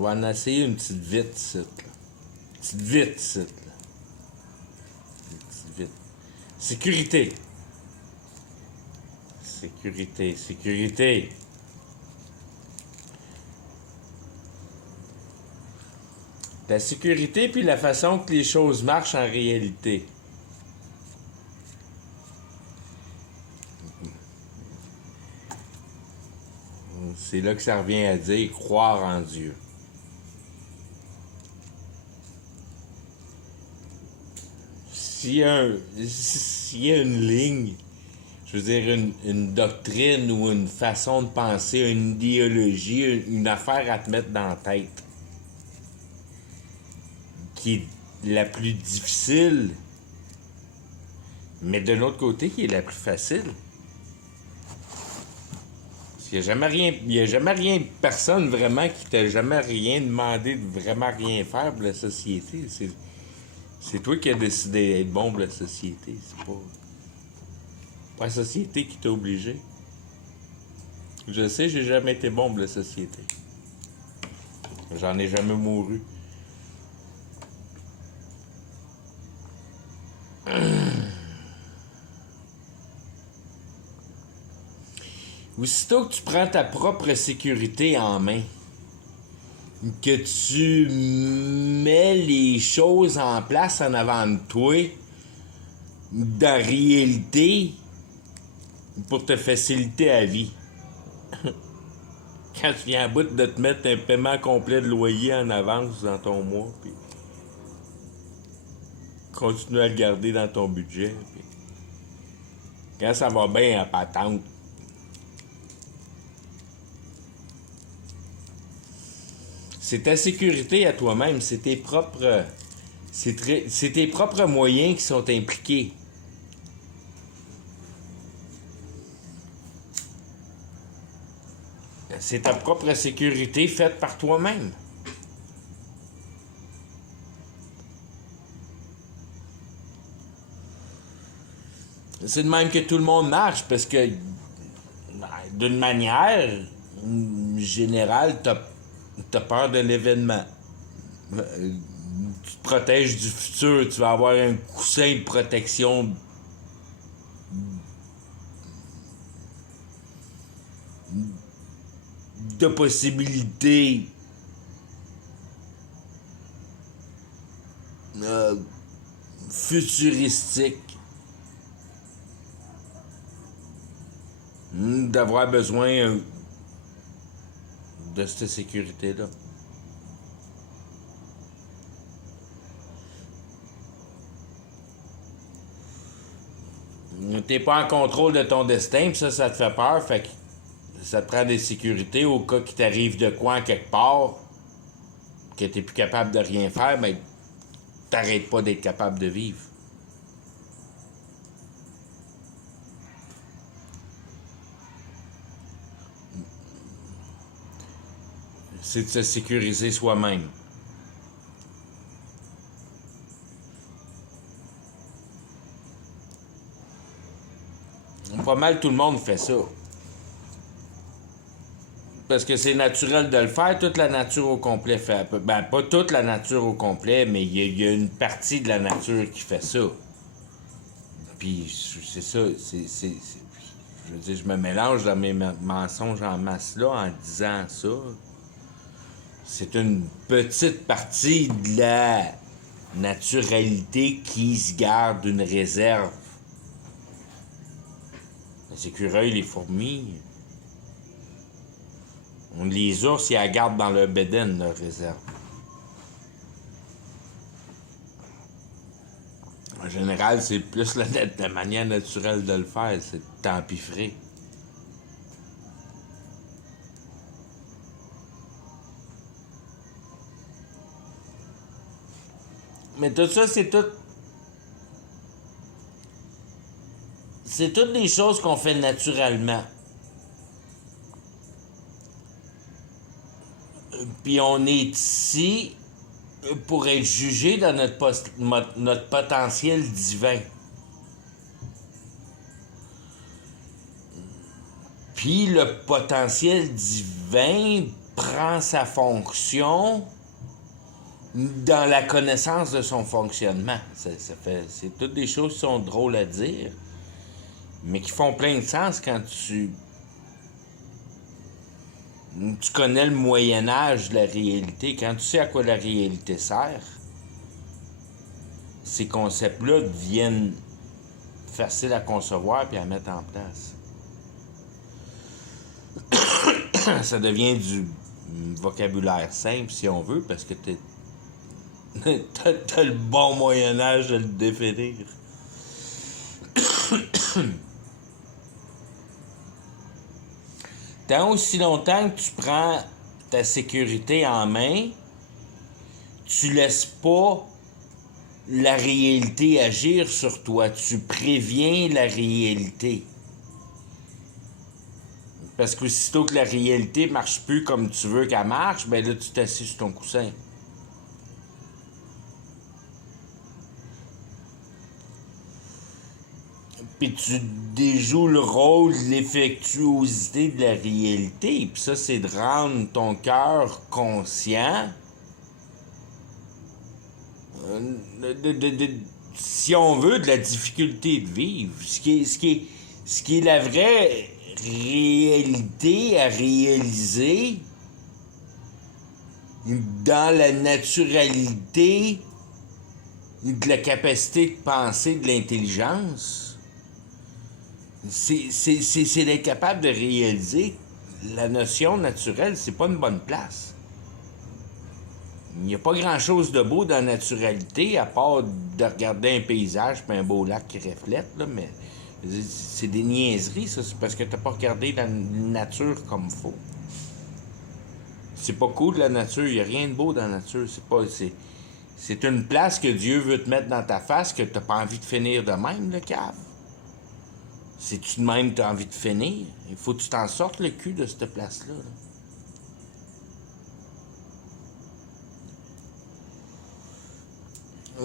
On va en essayer une petite vite, ici, là. Petite vite, ici, là. Une petite vite. Sécurité. Sécurité, sécurité. La sécurité puis la façon que les choses marchent en réalité. C'est là que ça revient à dire croire en Dieu. S'il y a une ligne, je veux dire une doctrine ou une façon de penser, une idéologie, une affaire à te mettre dans la tête, qui est la plus difficile, mais de l'autre côté, qui est la plus facile. Il n'y a jamais rien, personne vraiment qui t'a jamais rien demandé de vraiment rien faire pour la société. C'est toi qui as décidé d'être bon pour la société. C'est pas la société qui t'a obligé. Je sais, j'ai jamais été bon pour la société. J'en ai jamais mouru. Aussitôt que tu prends ta propre sécurité en main, que tu mets les choses en place en avant de toi, dans la réalité, pour te faciliter la vie. Quand tu viens à bout de te mettre un paiement complet de loyer en avance dans ton mois, puis continuer à le garder dans ton budget, puis quand ça va bien à patente, c'est ta sécurité à toi-même, c'est tes propres moyens qui sont impliqués. C'est ta propre sécurité faite par toi-même. C'est de même que tout le monde marche, parce que d'une manière générale, t'as peur de l'événement. Tu te protèges du futur, tu vas avoir un coussin de protection de possibilités futuristiques d'avoir besoin de cette sécurité-là. T'es pas en contrôle de ton destin, pis ça te fait peur, fait que ça te prend des sécurités au cas qu'il t'arrive de quoi en quelque part, que t'es plus capable de rien faire, mais t'arrêtes pas d'être capable de vivre. C'est de se sécuriser soi-même. Pas mal tout le monde fait ça. Parce que c'est naturel de le faire, toute la nature au complet fait. Ben, pas toute la nature au complet, mais il y a une partie de la nature qui fait ça. Puis c'est ça, je veux dire, je me mélange dans mes mensonges en masse là en disant ça. C'est une petite partie de la naturalité qui se garde une réserve. Les écureuils, les fourmis, les ours, ils la gardent dans leur bédaine, leur réserve. En général, c'est plus la manière naturelle de le faire, c'est de t'empiffrer. Mais tout ça, c'est toutes des choses qu'on fait naturellement. Puis on est ici pour être jugé dans notre potentiel divin. Puis le potentiel divin prend sa fonction dans la connaissance de son fonctionnement. C'est toutes des choses qui sont drôles à dire, mais qui font plein de sens quand tu connais le Moyen-Âge de la réalité. Quand tu sais à quoi la réalité sert, ces concepts-là deviennent faciles à concevoir et à mettre en place. Ça devient du vocabulaire simple, si on veut, parce que t'as le bon Moyen-Âge de le définir. Tant aussi longtemps que tu prends ta sécurité en main, tu laisses pas la réalité agir sur toi. Tu préviens la réalité. Parce qu'aussitôt que la réalité marche plus comme tu veux qu'elle marche, ben là, tu t'assis sur ton coussin. Puis tu déjoues le rôle de l'effectuosité de la réalité. Puis ça, c'est de rendre ton cœur conscient si on veut, de la difficulté de vivre. Ce qui est la vraie réalité à réaliser dans la naturalité de la capacité de penser de l'intelligence. C'est d'être capable de réaliser que la notion naturelle, c'est pas une bonne place. Il n'y a pas grand-chose de beau dans la naturalité, à part de regarder un paysage et un beau lac qui reflète, là, mais c'est des niaiseries, ça. C'est parce que t'as pas regardé la nature comme il faut. C'est pas cool, la nature. Il n'y a rien de beau dans la nature. C'est une place que Dieu veut te mettre dans ta face que t'as pas envie de finir de même, le cave. C'est-tu de même que t'as envie de finir? Il faut que tu t'en sortes le cul de cette place-là. Là.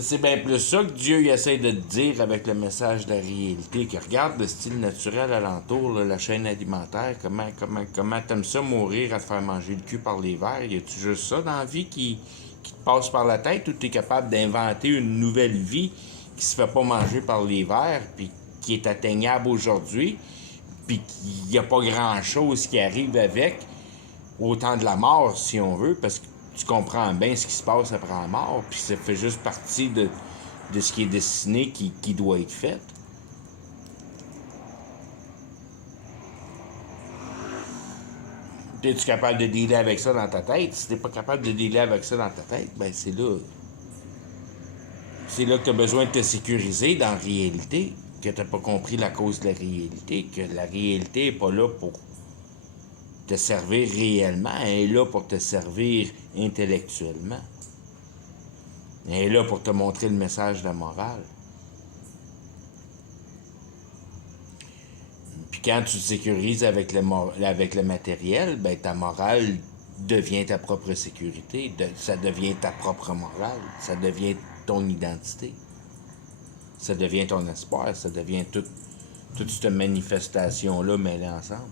C'est bien plus ça que Dieu il essaie de te dire avec le message de la réalité, que regarde le style naturel alentour, là, la chaîne alimentaire, comment t'aimes ça mourir à te faire manger le cul par les vers? Y a-tu juste ça dans la vie qui te passe par la tête, ou t'es capable d'inventer une nouvelle vie qui se fait pas manger par les vers, puis qui est atteignable aujourd'hui, puis qu'il n'y a pas grand-chose qui arrive avec, au temps de la mort, si on veut, parce que tu comprends bien ce qui se passe après la mort, puis ça fait juste partie de ce qui est destiné qui doit être fait. Es-tu capable de dealer avec ça dans ta tête? Si t'es pas capable de dealer avec ça dans ta tête, ben c'est là. C'est là que tu as besoin de te sécuriser dans la réalité, que tu n'as pas compris la cause de la réalité, que la réalité n'est pas là pour te servir réellement, elle est là pour te servir intellectuellement. Elle est là pour te montrer le message de la morale. Puis quand tu te sécurises avec le matériel, ben ta morale devient ta propre sécurité, ça devient ta propre morale, ça devient ton identité, ça devient ton espoir, ça devient toute cette manifestation-là mêlée ensemble.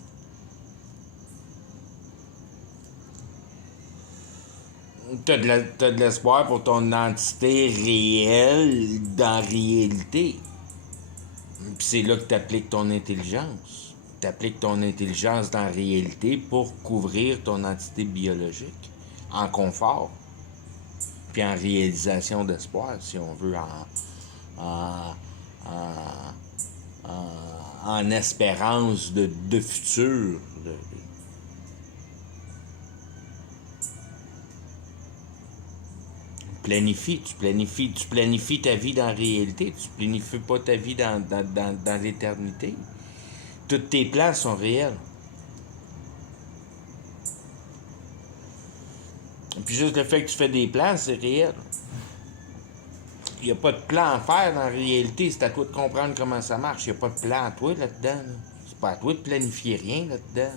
T'as de l'espoir pour ton entité réelle dans la réalité. Puis c'est là que t'appliques ton intelligence. T'appliques ton intelligence dans la réalité pour couvrir ton entité biologique en confort. Puis en réalisation d'espoir, si on veut, en espérance de futur. Tu planifies ta vie dans la réalité, tu planifies pas ta vie dans l'éternité. Tous tes plans sont réels. Puis juste le fait que tu fais des plans, c'est réel. Il n'y a pas de plan à faire dans la réalité, c'est à toi de comprendre comment ça marche. Il n'y a pas de plan à toi là-dedans. Là. C'est pas à toi de planifier rien là-dedans.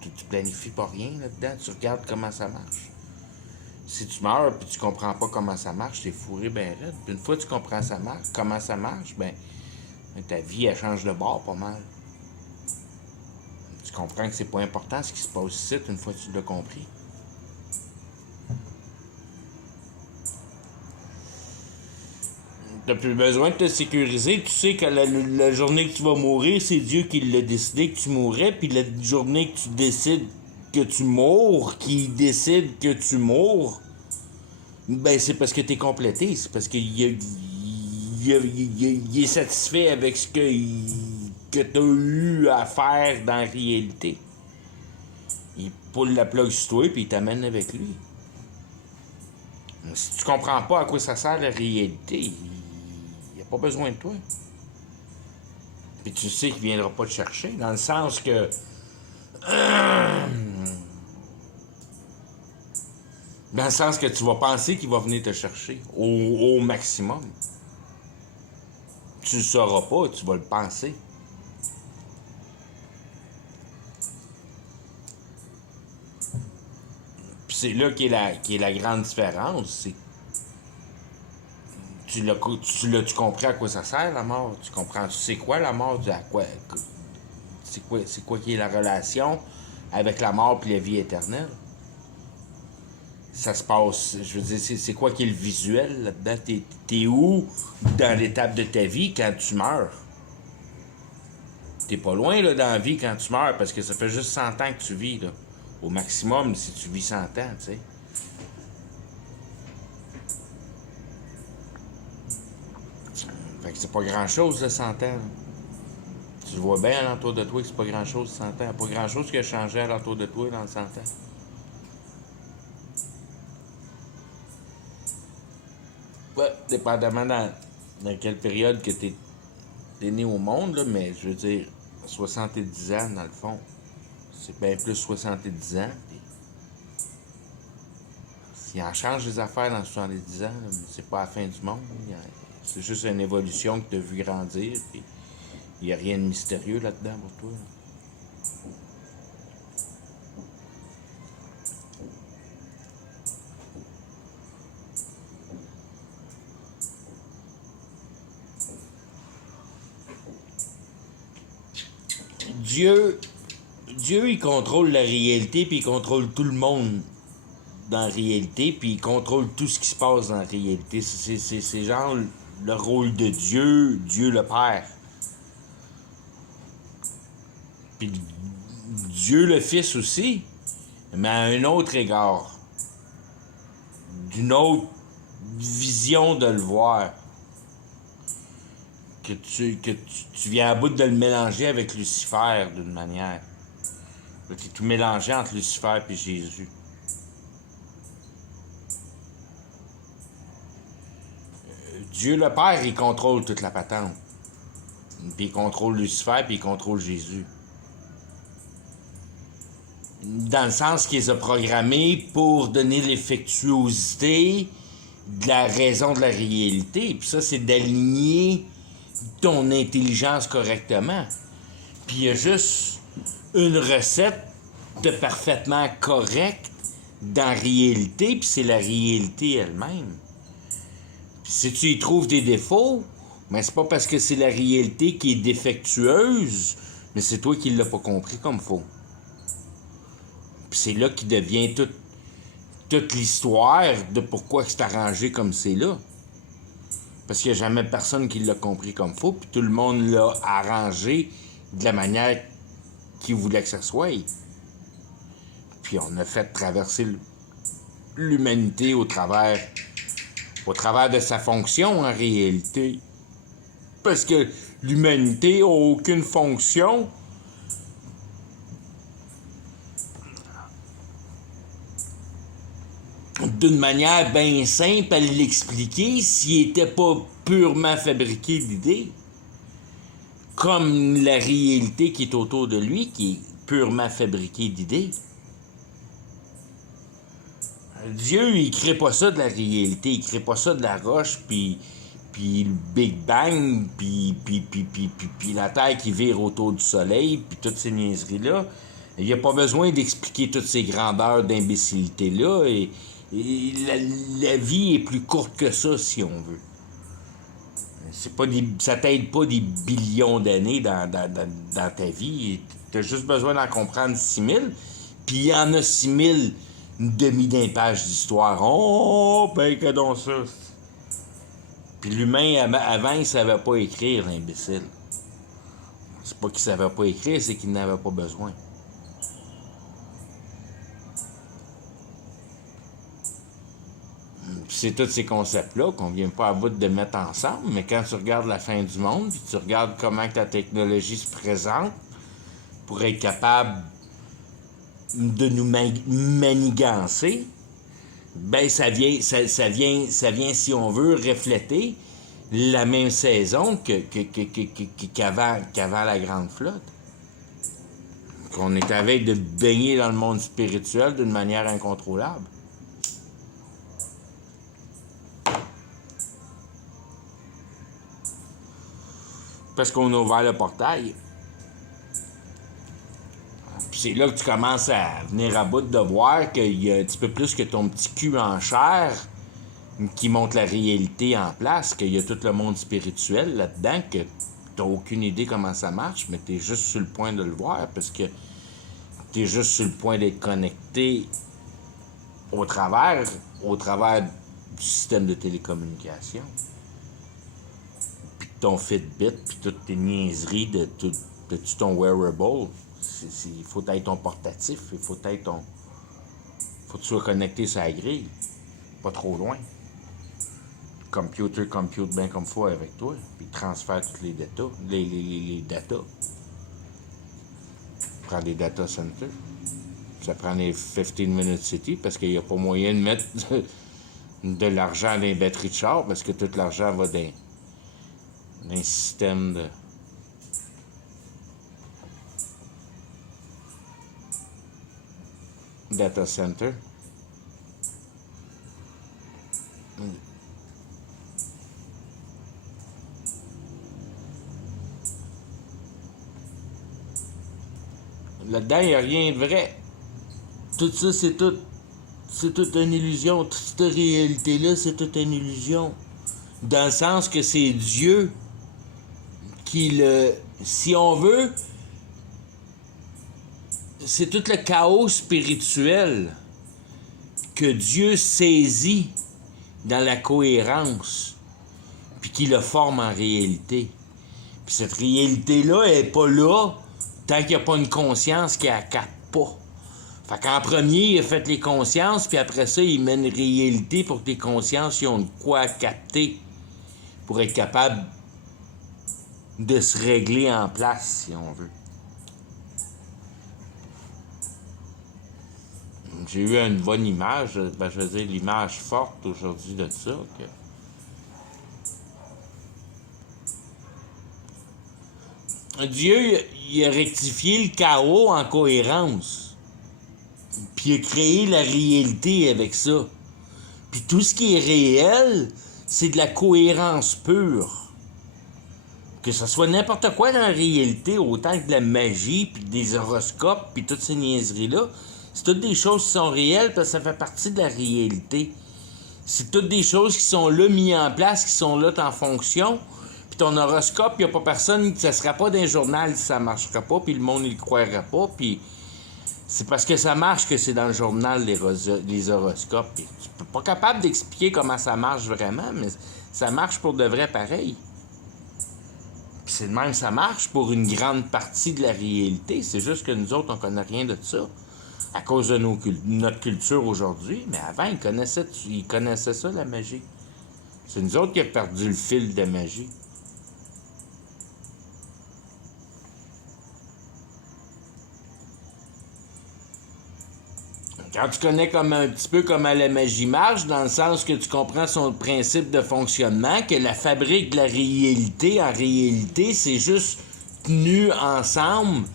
Tu planifies pas rien là-dedans, tu regardes comment ça marche. Si tu meurs et tu comprends pas comment ça marche, t'es fourré ben raide. Puis une fois que tu comprends comment ça marche, ben ta vie, elle change de bord pas mal. Tu comprends que c'est pas important ce qui se passe ici une fois que tu l'as compris. T'as plus besoin de te sécuriser. Tu sais que la journée que tu vas mourir, c'est Dieu qui l'a décidé que tu mourrais. Puis la journée que tu décides que tu mours, qui décide que tu mours, ben c'est parce que t'es complété. C'est parce qu'il est satisfait avec ce que t'as eu à faire dans la réalité. Il pull la plug sur toi puis il t'amène avec lui. Si tu comprends pas à quoi ça sert la réalité, il n'y a pas besoin de toi. Puis tu sais qu'il viendra pas te chercher, dans le sens que... Dans le sens que tu vas penser qu'il va venir te chercher au maximum. Tu le sauras pas, tu vas le penser. Puis c'est là qui est la grande différence. C'est tu compris à quoi ça sert la mort? Tu comprends? Tu sais quoi la mort? C'est quoi qui est la relation avec la mort et la vie éternelle? Ça se passe, je veux dire, c'est quoi qui est le visuel là-dedans? T'es où dans l'étape de ta vie quand tu meurs? T'es pas loin là, dans la vie quand tu meurs parce que ça fait juste 100 ans que tu vis. Là. Au maximum, si tu vis 100 ans, tu sais. Fait que c'est pas grand-chose, 100 ans. Là. Tu le vois bien alentour de toi que c'est pas grand-chose, 100 ans. Pas grand-chose qui a changé alentour de toi dans le 100 ans. Ouais, dépendamment dans quelle période que t'es né au monde, là, mais je veux dire, 70 ans, dans le fond, c'est bien plus 70 ans. S'il en change des affaires dans 70 ans, là, c'est pas la fin du monde. C'est juste une évolution que tu as vu grandir. Puis il n'y a rien de mystérieux là-dedans pour toi. Là. Dieu, il contrôle la réalité, puis il contrôle tout le monde dans la réalité, puis il contrôle tout ce qui se passe dans la réalité. C'est genre le rôle de Dieu, Dieu le Père. Puis Dieu le Fils aussi, mais à un autre égard. D'une autre vision de le voir. Que tu viens à bout de le mélanger avec Lucifer d'une manière. Tu es tout mélangé entre Lucifer et Jésus. Dieu le Père, il contrôle toute la patente. Puis il contrôle Lucifer, puis il contrôle Jésus. Dans le sens qu'il les a programmés pour donner l'effectuosité de la raison de la réalité. Puis ça, c'est d'aligner ton intelligence correctement. Puis il y a juste une recette de parfaitement correcte dans la réalité, puis c'est la réalité elle-même. Puis si tu y trouves des défauts, mais c'est pas parce que c'est la réalité qui est défectueuse, mais c'est toi qui l'as pas compris comme faut. Puis c'est là qui devient toute l'histoire de pourquoi c'est arrangé comme c'est là. Parce qu'il n'y a jamais personne qui l'a compris comme faut, puis tout le monde l'a arrangé de la manière qu'il voulait que ça soit. Puis on a fait traverser l'humanité au travers de sa fonction en réalité. Parce que l'humanité n'a aucune fonction. D'une manière bien simple à l'expliquer s'il n'était pas purement fabriqué d'idées. Comme la réalité qui est autour de lui, qui est purement fabriquée d'idées. Dieu, il crée pas ça de la réalité, il crée pas ça de la roche, puis le Big Bang, puis la Terre qui vire autour du Soleil, puis toutes ces niaiseries-là. Il n'y a pas besoin d'expliquer toutes ces grandeurs d'imbécilité-là, et la vie est plus courte que ça, si on veut. Ça t'aide pas des billions d'années dans ta vie. T'as juste besoin d'en comprendre 6000, puis il y en a 6000 une demi d'un page d'histoire. Oh, ben que donc ça. Puis l'humain, avant, il savait pas écrire, l'imbécile. C'est pas qu'il savait pas écrire, c'est qu'il n'avait pas besoin. Puis c'est tous ces concepts-là qu'on vient pas à bout de mettre ensemble, mais quand tu regardes la fin du monde, puis tu regardes comment que la technologie se présente pour être capable de nous manigancer, ben ça vient, si on veut, refléter la même saison qu'avant la Grande Flotte. Qu'on est à veille de baigner dans le monde spirituel d'une manière incontrôlable. Parce qu'on a ouvert le portail. Puis c'est là que tu commences à venir à bout de voir qu'il y a un petit peu plus que ton petit cul en chair qui montre la réalité en place, qu'il y a tout le monde spirituel là-dedans, que t'as aucune idée comment ça marche, mais t'es juste sur le point de le voir parce que t'es juste sur le point d'être connecté au travers du système de télécommunication. Puis ton Fitbit, puis toutes tes niaiseries de tout ton wearable. Il faut être ton portatif, il faut être ton... faut que tu sois connecté sur la grille, pas trop loin. Compute bien comme faut avec toi, puis transfère tous les data, les data. Prends des data centers. Ça prend les 15-minute city parce qu'il n'y a pas moyen de mettre de l'argent dans les batteries de char parce que tout l'argent va dans un système de... data center. Là-dedans, il n'y a rien de vrai. Tout ça, c'est toute une illusion. Toute cette réalité-là, c'est toute une illusion. Dans le sens que c'est Dieu qui le... Si on veut, c'est tout le chaos spirituel que Dieu saisit dans la cohérence, puis qui le forme en réalité. Puis cette réalité-là, elle n'est pas là tant qu'il n'y a pas une conscience qui la capte pas. Fait qu'en premier, il a fait les consciences, puis après ça, il met une réalité pour que les consciences ils ont de quoi capter pour être capable de se régler en place, si on veut. J'ai eu une bonne image, ben, je veux dire l'image forte aujourd'hui de ça. Que... Dieu, il a rectifié le chaos en cohérence. Puis il a créé la réalité avec ça. Puis tout ce qui est réel, c'est de la cohérence pure. Que ce soit n'importe quoi dans la réalité, autant que de la magie, puis des horoscopes, puis toutes ces niaiseries-là, c'est toutes des choses qui sont réelles parce que ça fait partie de la réalité. C'est toutes des choses qui sont là, mises en place, qui sont là en fonction. Puis ton horoscope, il n'y a pas personne, ça ne sera pas dans un journal si ça ne marchera pas, puis le monde ne le croirait pas. Puis c'est parce que ça marche que c'est dans le journal, les horoscopes. Puis tu n'es pas capable d'expliquer comment ça marche vraiment, mais ça marche pour de vrai pareil. Puis c'est de même, ça marche pour une grande partie de la réalité. C'est juste que nous autres, on ne connaît rien de ça. À cause de notre culture aujourd'hui, mais avant, ils connaissaient ça, la magie. C'est nous autres qui avons perdu le fil de la magie. Quand tu connais comme un petit peu comment la magie marche, dans le sens que tu comprends son principe de fonctionnement, que la fabrique de la réalité, en réalité, c'est juste tenu ensemble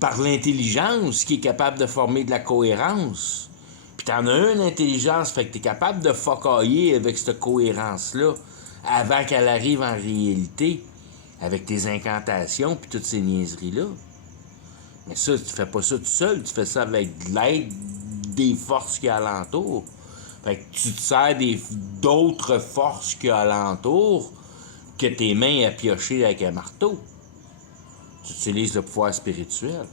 par l'intelligence qui est capable de former de la cohérence. Puis t'en as une intelligence, fait que t'es capable de focailler avec cette cohérence-là avant qu'elle arrive en réalité, avec tes incantations puis toutes ces niaiseries-là. Mais ça, tu fais pas ça tout seul, tu fais ça avec l'aide des forces qui y a alentour. Fait que tu te sers d'autres forces qui y a alentour que tes mains à piocher avec un marteau. Tu utilises le pouvoir spirituel.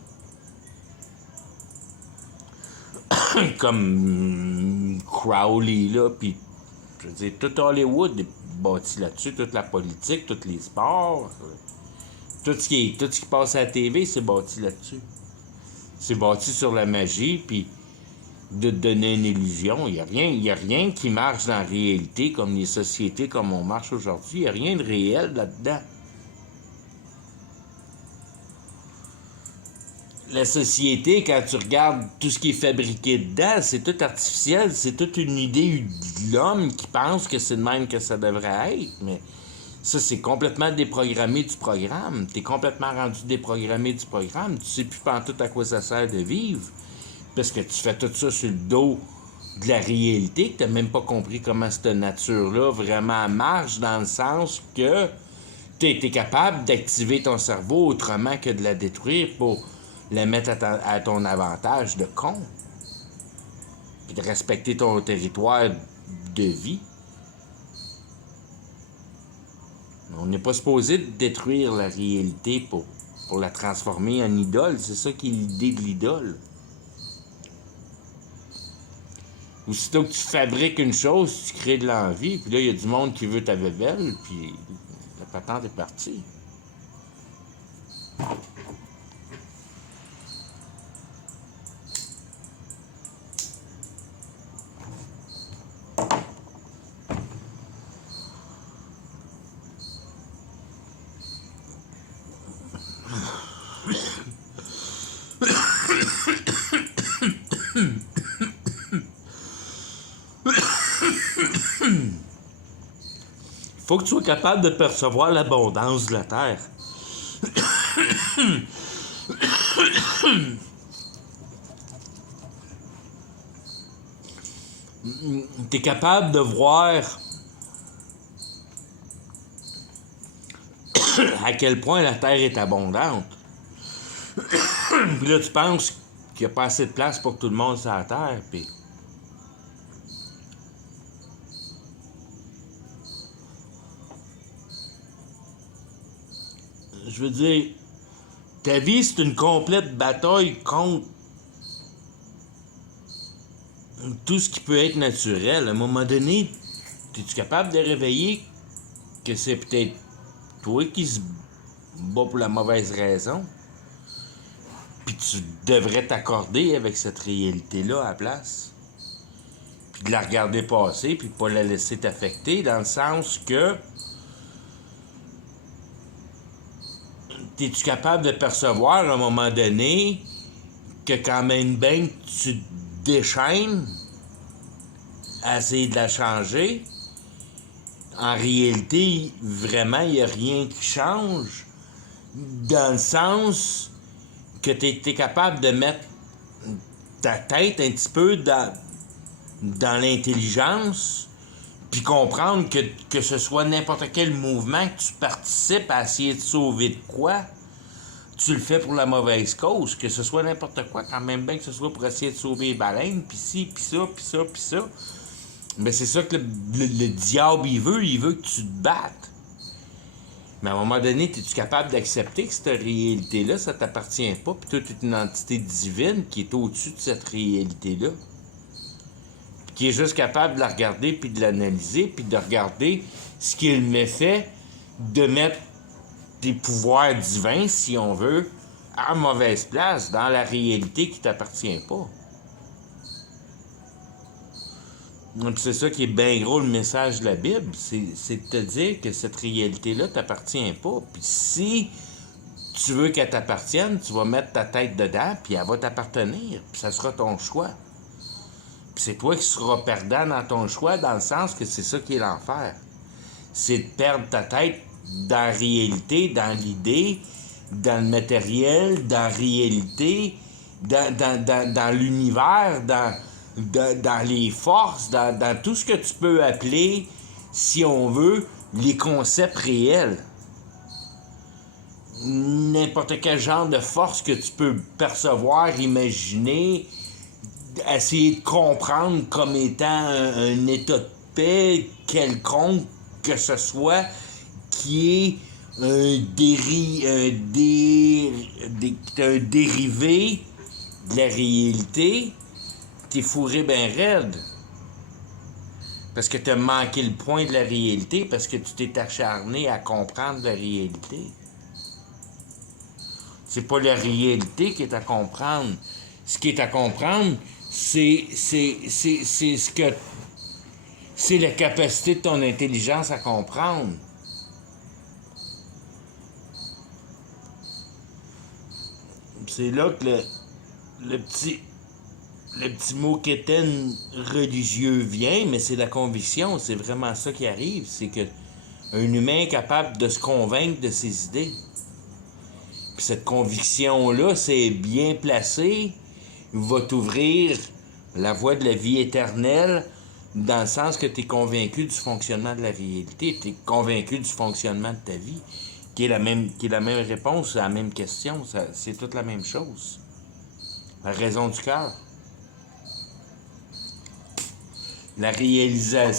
Comme Crowley, là, puis je veux dire, tout Hollywood bâti là-dessus, toute la politique, tous les sports, tout ce qui passe à la TV, c'est bâti là-dessus. C'est bâti sur la magie, puis de te donner une illusion. Il y a rien qui marche dans la réalité, comme les sociétés, comme on marche aujourd'hui. Il n'y a rien de réel là-dedans. La société, quand tu regardes tout ce qui est fabriqué dedans, c'est tout artificiel, c'est toute une idée de l'homme qui pense que c'est de même que ça devrait être, mais ça, c'est complètement déprogrammé du programme. T'es complètement rendu déprogrammé du programme. Tu sais plus pantoute à quoi ça sert de vivre, parce que tu fais tout ça sur le dos de la réalité, que t'as même pas compris comment cette nature-là vraiment marche, dans le sens que t'es capable d'activer ton cerveau autrement que de la détruire pour la mettre à ton avantage de con. Puis de respecter ton territoire de vie. On n'est pas supposé détruire la réalité pour la transformer en idole. C'est ça qui est l'idée de l'idole. Aussitôt que tu fabriques une chose, tu crées de l'envie, puis là, il y a du monde qui veut ta bébelle, puis la patente est partie. Faut que tu sois capable de percevoir l'abondance de la terre. T'es capable de voir à quel point la terre est abondante. Puis là, tu penses qu'il n'y a pas assez de place pour que tout le monde sur la terre, puis je veux dire, ta vie, c'est une complète bataille contre tout ce qui peut être naturel. À un moment donné, es-tu capable de réveiller que c'est peut-être toi qui se bats pour la mauvaise raison? Puis tu devrais t'accorder avec cette réalité-là à la place. Puis de la regarder passer, puis pas la laisser t'affecter, dans le sens que es-tu capable de percevoir à un moment donné que quand même bien tu te déchaînes à essayer de la changer? En réalité, vraiment, il n'y a rien qui change, dans le sens que tu es capable de mettre ta tête un petit peu dans l'intelligence, puis comprendre que ce soit n'importe quel mouvement que tu participes à essayer de sauver de quoi, tu le fais pour la mauvaise cause, que ce soit n'importe quoi, quand même bien que ce soit pour essayer de sauver les baleines, puis ci, puis ça, puis ça, puis ça. Mais c'est ça que le diable, il veut que tu te battes. Mais à un moment donné, es-tu capable d'accepter que cette réalité-là, ça t'appartient pas, puis toi, tu es une entité divine qui est au-dessus de cette réalité-là, puis qui est juste capable de la regarder, puis de l'analyser, puis de regarder ce qu'il me fait de mettre des pouvoirs divins, si on veut, à mauvaise place, dans la réalité qui t'appartient pas. Donc, c'est ça qui est bien gros le message de la Bible, c'est de te dire que cette réalité-là t'appartient pas. Puis si tu veux qu'elle t'appartienne, tu vas mettre ta tête dedans, puis elle va t'appartenir, puis ça sera ton choix. Puis c'est toi qui seras perdant dans ton choix, dans le sens que c'est ça qui est l'enfer. C'est de perdre ta tête dans la réalité, dans l'idée, dans le matériel, dans la réalité, dans l'univers, dans les forces, dans tout ce que tu peux appeler, si on veut, les concepts réels. N'importe quel genre de force que tu peux percevoir, imaginer, essayer de comprendre comme étant un état de paix quelconque que ce soit, qui est un dérivé de la réalité, t'es fourré ben raide. Parce que tu as manqué le point de la réalité, parce que tu t'es acharné à comprendre la réalité. C'est pas la réalité qui est à comprendre. Ce qui est à comprendre, c'est ce que... C'est la capacité de ton intelligence à comprendre. C'est là que le petit mot quétaine religieux vient, mais c'est la conviction, c'est vraiment ça qui arrive. C'est que un humain est capable de se convaincre de ses idées. Puis cette conviction-là, c'est bien placé, va t'ouvrir la voie de la vie éternelle, dans le sens que tu es convaincu du fonctionnement de la réalité, tu es convaincu du fonctionnement de ta vie, qui est la même réponse à la même question, c'est toute la même chose. La raison du cœur. La réalité,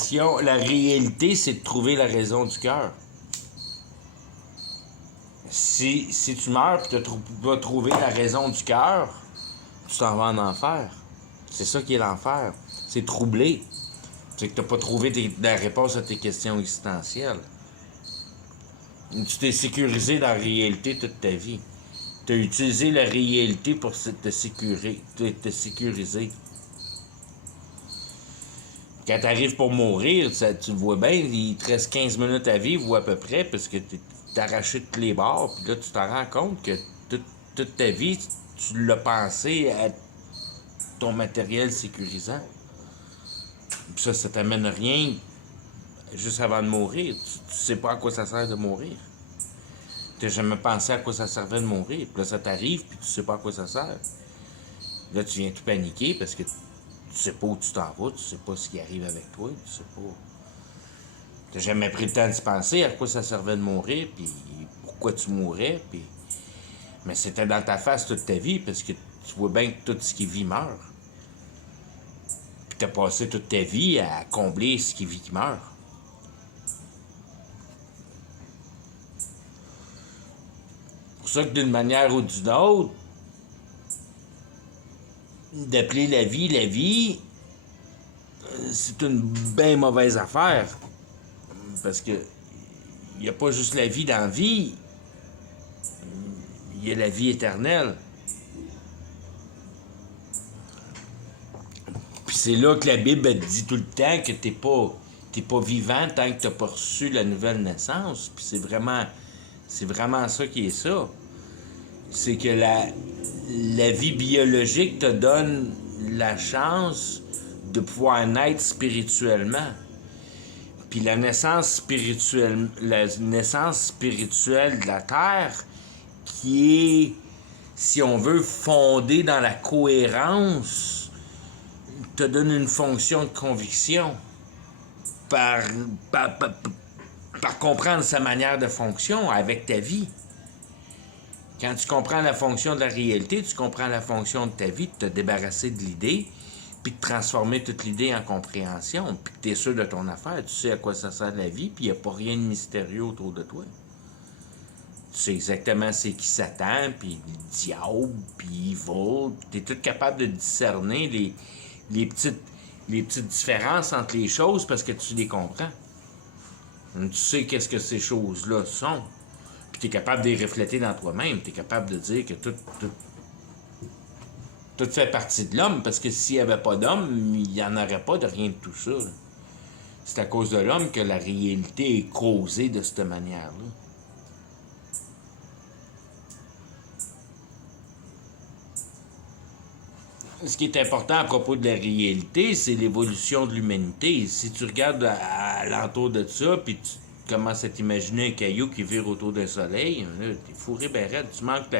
c'est de trouver la raison du cœur. Si tu meurs et tu vas trouver la raison du cœur, tu t'en vas en enfer. C'est ça qui est l'enfer. C'est troublé. C'est que tu n'as pas trouvé la réponse à tes questions existentielles. Tu t'es sécurisé dans la réalité toute ta vie. Tu as utilisé la réalité pour te sécuriser. Quand tu arrives pour mourir, tu vois bien, il te reste 15 minutes à vivre ou à peu près, parce que tu t'es arraché de tous les bords, puis là, tu te rends compte que toute ta vie, tu l'as pensé à ton matériel sécurisant. Puis ça t'amène rien juste avant de mourir. Tu sais pas à quoi ça sert de mourir. Tu n'as jamais pensé à quoi ça servait de mourir. Puis là, ça t'arrive, puis tu sais pas à quoi ça sert. Là, tu viens tout paniquer parce que tu sais pas où tu t'en vas, tu sais pas ce qui arrive avec toi, tu sais pas. Tu n'as jamais pris le temps de se penser à quoi ça servait de mourir, puis pourquoi tu mourrais, puis... Mais c'était dans ta face toute ta vie, parce que tu vois bien que tout ce qui vit meurt. Puis tu as passé toute ta vie à combler ce qui vit qui meurt. C'est pour ça que d'une manière ou d'une autre, d'appeler la vie, c'est une bien mauvaise affaire. Parce que il n'y a pas juste la vie dans la vie, il y a la vie éternelle. Puis c'est là que la Bible te dit tout le temps que t'es pas vivant tant que t'as pas reçu la nouvelle naissance. Puis c'est vraiment ça qui est ça. C'est que la vie biologique te donne la chance de pouvoir naître spirituellement. Puis la naissance spirituelle de la Terre, qui est, si on veut, fondée dans la cohérence, te donne une fonction de conviction par comprendre sa manière de fonction avec ta vie. Quand tu comprends la fonction de la réalité, tu comprends la fonction de ta vie, de te débarrasser de l'idée, puis de transformer toute l'idée en compréhension, puis que tu es sûr de ton affaire, tu sais à quoi ça sert la vie, puis il n'y a pas rien de mystérieux autour de toi. Tu sais exactement c'est qui Satan, puis le diable, puis evil, puis tu es tout capable de discerner les petites différences entre les choses parce que tu les comprends. Tu sais qu'est-ce que ces choses-là sont. Puis tu es capable de les refléter dans toi-même. Tu es capable de dire que tout fait partie de l'homme, parce que s'il n'y avait pas d'homme, il n'y en aurait pas de rien de tout ça. Là. C'est à cause de l'homme que la réalité est causée de cette manière-là. Ce qui est important à propos de la réalité, c'est l'évolution de l'humanité. Si tu regardes à l'entour de ça, puis tu commences à t'imaginer un caillou qui vire autour d'un soleil, là, t'es fourré ben raide. Tu manques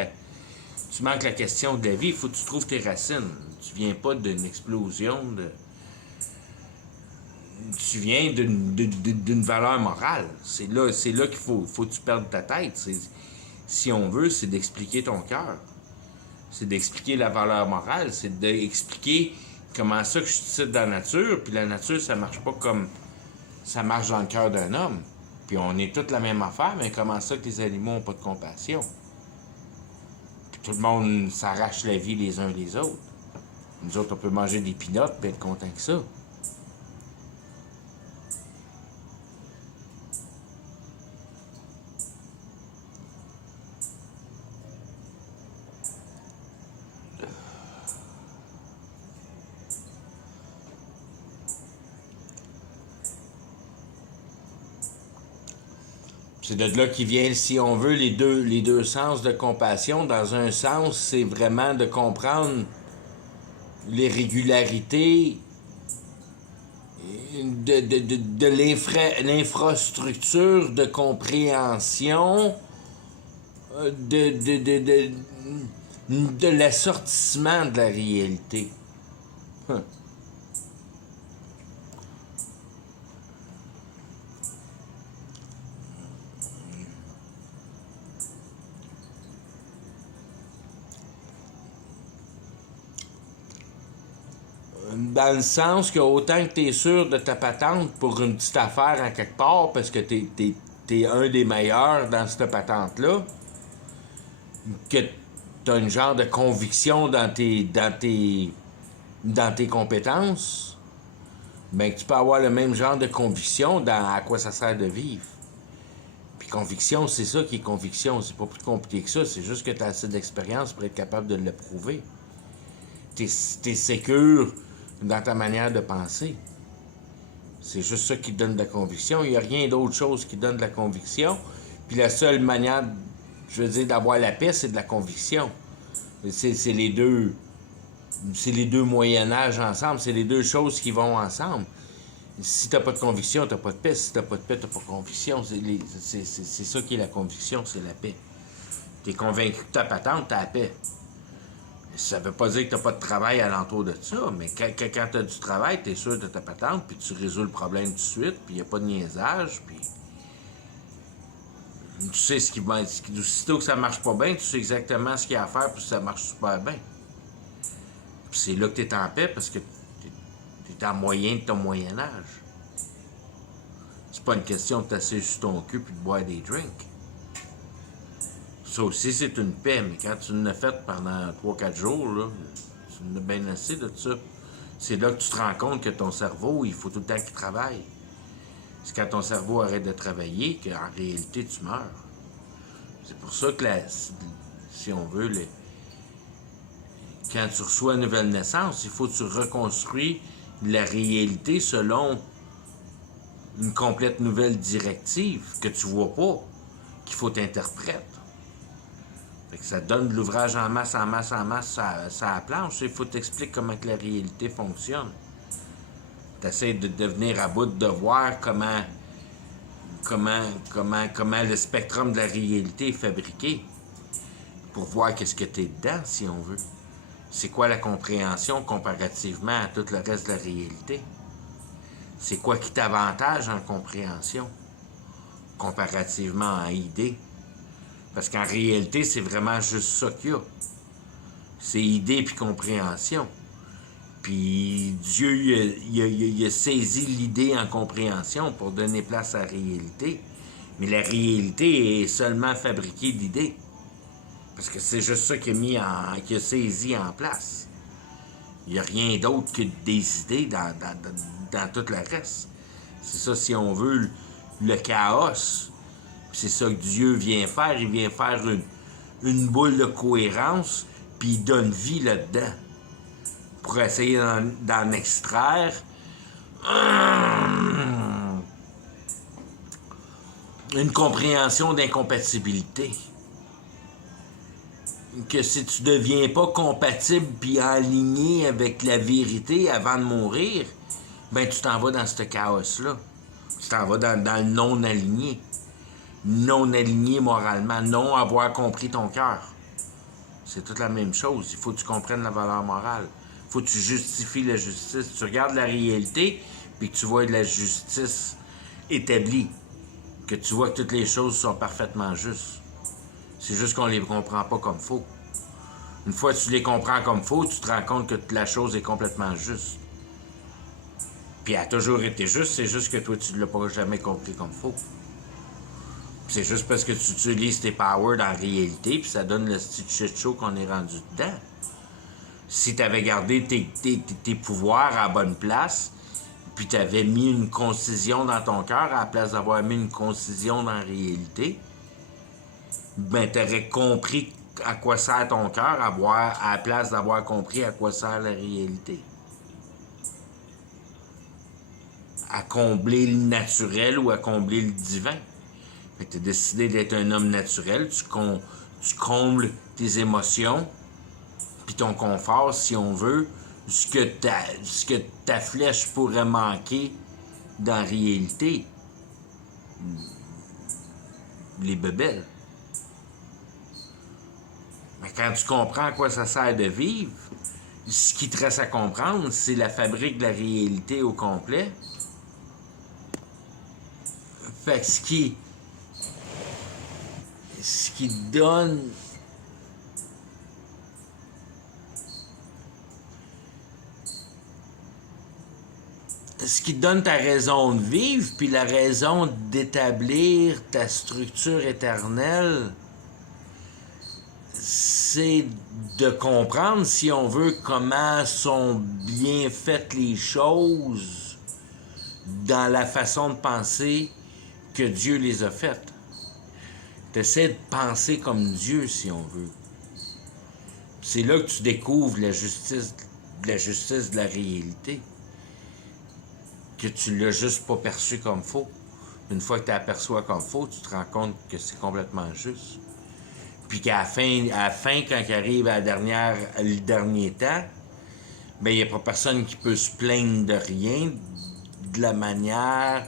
la question de la vie. Il faut que tu trouves tes racines. Tu viens pas d'une explosion de... Tu viens d'une valeur morale. C'est là qu'il faut que tu perdes ta tête. Si on veut, c'est d'expliquer ton cœur. C'est d'expliquer la valeur morale, c'est d'expliquer comment ça que je suis dans la nature, puis la nature, ça marche pas comme ça marche dans le cœur d'un homme. Puis on est toutes la même affaire, mais comment ça que les animaux n'ont pas de compassion? Puis tout le monde s'arrache la vie les uns les autres. Nous autres, on peut manger des pinottes et être content que ça. C'est de là qui vient, si on veut, les deux sens de compassion. Dans un sens, c'est vraiment de comprendre les régularités de l'infrastructure de compréhension de l'assortissement de la réalité. Dans le sens que autant que t'es sûr de ta patente pour une petite affaire en quelque part, parce que t'es un des meilleurs dans cette patente-là, que t'as une genre de conviction dans tes compétences, ben que tu peux avoir le même genre de conviction dans à quoi ça sert de vivre. Puis conviction, c'est ça qui est conviction. C'est pas plus compliqué que ça. C'est juste que t'as assez d'expérience pour être capable de le prouver. T'es sécure dans ta manière de penser. C'est juste ça qui donne de la conviction. Il n'y a rien d'autre chose qui donne de la conviction. Puis la seule manière, je veux dire, d'avoir la paix, c'est de la conviction. C'est les deux. C'est les deux Moyen-Âge ensemble. C'est les deux choses qui vont ensemble. Si t'as pas de conviction, t'as pas de paix. Si t'as pas de paix, t'as pas de conviction. C'est ça qui est la conviction, c'est la paix. T'es convaincu que t'as patente, t'as la paix. Ça veut pas dire que t'as pas de travail alentour de ça, mais quand t'as du travail, t'es sûr de ta patente, puis tu résous le problème tout de suite, puis y a pas de niaisage, puis... Tu sais ce qui va... Aussitôt que ça marche pas bien, tu sais exactement ce qu'il y a à faire pour que ça marche super bien. Puis c'est là que t'es en paix, parce que t'es en moyen de ton Moyen-Âge. C'est pas une question de t'asseoir sur ton cul puis de boire des drinks. Ça aussi, c'est une paix, mais quand tu l'as fait pendant 3-4 jours, là, tu en as bien assez de ça. C'est là que tu te rends compte que ton cerveau, il faut tout le temps qu'il travaille. C'est quand ton cerveau arrête de travailler qu'en réalité, tu meurs. C'est pour ça que, si on veut, quand tu reçois une nouvelle naissance, il faut que tu reconstruis la réalité selon une complète nouvelle directive que tu vois pas, qu'il faut t'interpréter. Fait que ça donne de l'ouvrage en masse, en masse, en masse, ça planche. Il faut t'expliquer comment que la réalité fonctionne. T'essaies de devenir à bout de voir comment le spectrum de la réalité est fabriqué. Pour voir qu'est-ce que t'es dedans, si on veut. C'est quoi la compréhension comparativement à tout le reste de la réalité? C'est quoi qui t'avantage en compréhension comparativement à idée? Parce qu'en réalité, c'est vraiment juste ça qu'il y a. C'est idée puis compréhension. Puis Dieu, il a saisi l'idée en compréhension pour donner place à la réalité. Mais la réalité est seulement fabriquée d'idées. Parce que c'est juste ça qu'il a saisi en place. Il n'y a rien d'autre que des idées dans tout le reste. C'est ça, si on veut, le chaos. C'est ça que Dieu vient faire. Il vient faire une boule de cohérence, puis il donne vie là-dedans. Pour essayer d'en extraire une compréhension d'incompatibilité. Que si tu deviens pas compatible puis aligné avec la vérité avant de mourir, ben tu t'en vas dans ce chaos-là. Tu t'en vas dans le non-aligné. Non-aligné moralement. Non avoir compris ton cœur. C'est toute la même chose. Il faut que tu comprennes la valeur morale. Il faut que tu justifies la justice. Tu regardes la réalité puis que tu vois de la justice établie. Que tu vois que toutes les choses sont parfaitement justes. C'est juste qu'on les comprend pas comme faux. Une fois que tu les comprends comme faux, tu te rends compte que la chose est complètement juste. Puis elle a toujours été juste, c'est juste que toi, tu ne l'as pas jamais compris comme faux. C'est juste parce que tu utilises tes powers dans la réalité, puis ça donne le style shit show qu'on est rendu dedans. Si tu avais gardé tes pouvoirs à la bonne place, puis tu avais mis une concision dans ton cœur à la place d'avoir mis une concision dans la réalité, ben t'aurais compris à quoi sert ton cœur à la place d'avoir compris à quoi sert la réalité. À combler le naturel ou à combler le divin. Fait que tu as décidé d'être un homme naturel, tu combles tes émotions, puis ton confort, si on veut, ce que ta flèche pourrait manquer dans la réalité, les bebelles. Mais quand tu comprends à quoi ça sert de vivre, ce qui te reste à comprendre, c'est la fabrique de la réalité au complet. Fait que ce qui donne ta raison de vivre, puis la raison d'établir ta structure éternelle, c'est de comprendre, si on veut, comment sont bien faites les choses dans la façon de penser que Dieu les a faites. Tu essaies de penser comme Dieu, si on veut. C'est là que tu découvres la justice de la réalité. Que tu l'as juste pas perçu comme faux. Une fois que tu l'aperçois comme faux, tu te rends compte que c'est complètement juste. Puis qu'à la fin, quand il arrive à le dernier temps, ben il n'y a pas personne qui peut se plaindre de rien, de la manière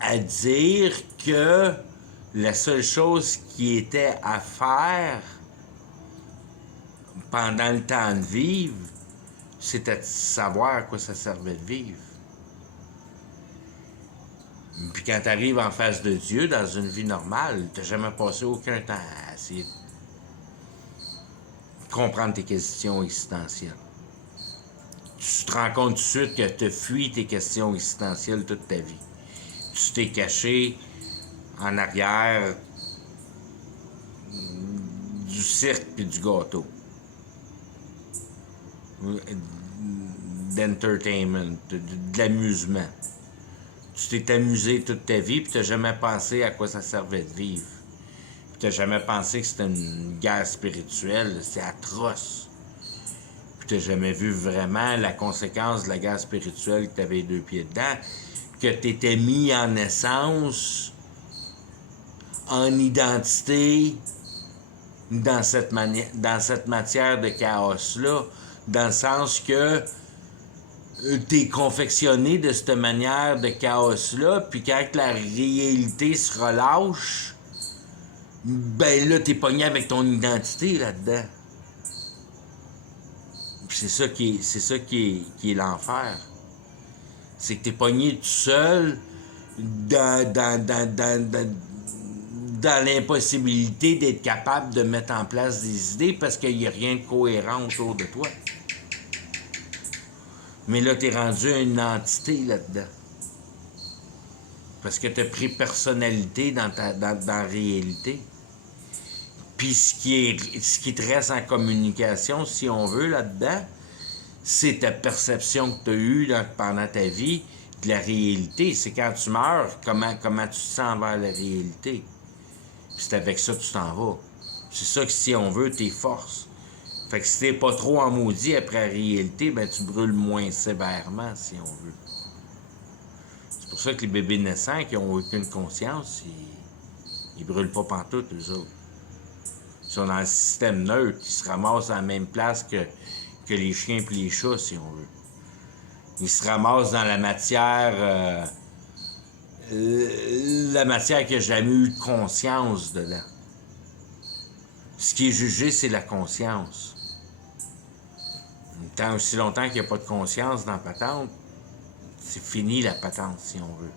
à dire que la seule chose qui était à faire pendant le temps de vivre, c'était de savoir à quoi ça servait de vivre. Puis quand tu arrives en face de Dieu, dans une vie normale, tu n'as jamais passé aucun temps à essayer de comprendre tes questions existentielles. Tu te rends compte tout de suite que tu fuis tes questions existentielles toute ta vie. Tu t'es caché en arrière du cirque et du gâteau. D'entertainment, de l'amusement. Tu t'es amusé toute ta vie, puis tu n'as jamais pensé à quoi ça servait de vivre. Puis tu n'as jamais pensé que c'était une guerre spirituelle, c'est atroce. Puis tu n'as jamais vu vraiment la conséquence de la guerre spirituelle que tu avais les deux pieds dedans, que tu étais mis en essence, en identité, dans cette matière de chaos-là, dans le sens que t'es confectionné de cette manière de chaos-là, puis quand la réalité se relâche, ben là, t'es pogné avec ton identité là-dedans. Puis c'est ça qui est l'enfer. C'est que t'es pogné tout seul dans l'impossibilité d'être capable de mettre en place des idées parce qu'il n'y a rien de cohérent autour de toi. Mais là, t'es rendu une entité là-dedans. Parce que t'as pris personnalité dans la réalité. Puis ce qui te reste en communication, si on veut, là-dedans, c'est ta perception que tu as eue pendant ta vie de la réalité. C'est quand tu meurs, comment tu te sens envers la réalité. Puis c'est avec ça que tu t'en vas. C'est ça que, si on veut, tes forces. Fait que si t'es pas trop en maudit après la réalité, ben tu brûles moins sévèrement, si on veut. C'est pour ça que les bébés naissants qui ont aucune conscience, ils brûlent pas pantoute, eux autres. Ils sont dans le système neutre, ils se ramassent à la même place que les chiens et les chats, si on veut. Ils se ramassent dans la matière qui n'a jamais eu de conscience dedans. Ce qui est jugé, c'est la conscience. Tant aussi longtemps qu'il n'y a pas de conscience dans la patente, c'est fini la patente, si on veut.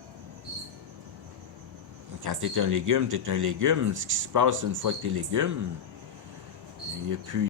Quand tu es un légume, tu es un légume. Ce qui se passe une fois que tu es légume, il n'y a plus